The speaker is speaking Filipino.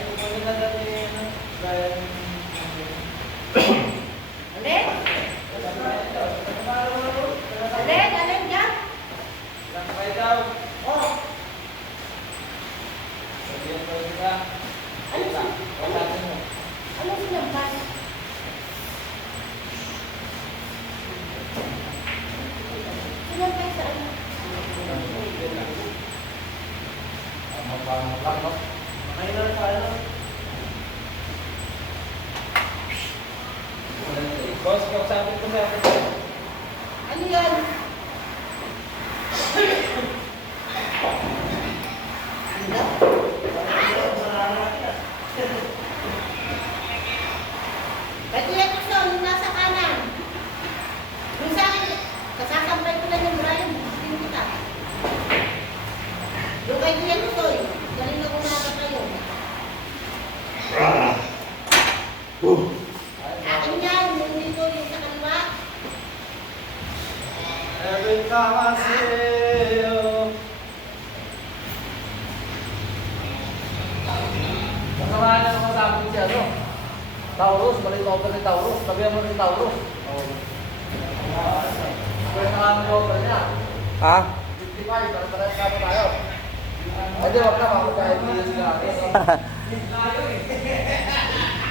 pupunta na dati ano, Brian. Alin? Alin? Alin dyan? Lakbay daw. Oh. Sabihan ko nila. Ano sa? Pagkatin mo. Ano sinampas? Sinampas sa ano? Mapangulak, no? Makailan sa ano? Boss, kausapin ko sa akin. Ano yan? Pwede yan gusto, yung nasa kanan. Yung sa akin, kasasambay ko lang yung Brian. Hindi kita. Yung kay Kuya Tutoy, galing na kumaga kayo. Akin yan, yung dito, yung sa kaliwa. Every time I see you. Kasamahan niya naman sa akin si ano? Taurus, balik over ni Taurus. Sabihan mo ni Taurus. Oo. Kaya nakamit over niya. Ha? 55, para sama tayo. Hindi, wag na, makakaya hindi sila natin.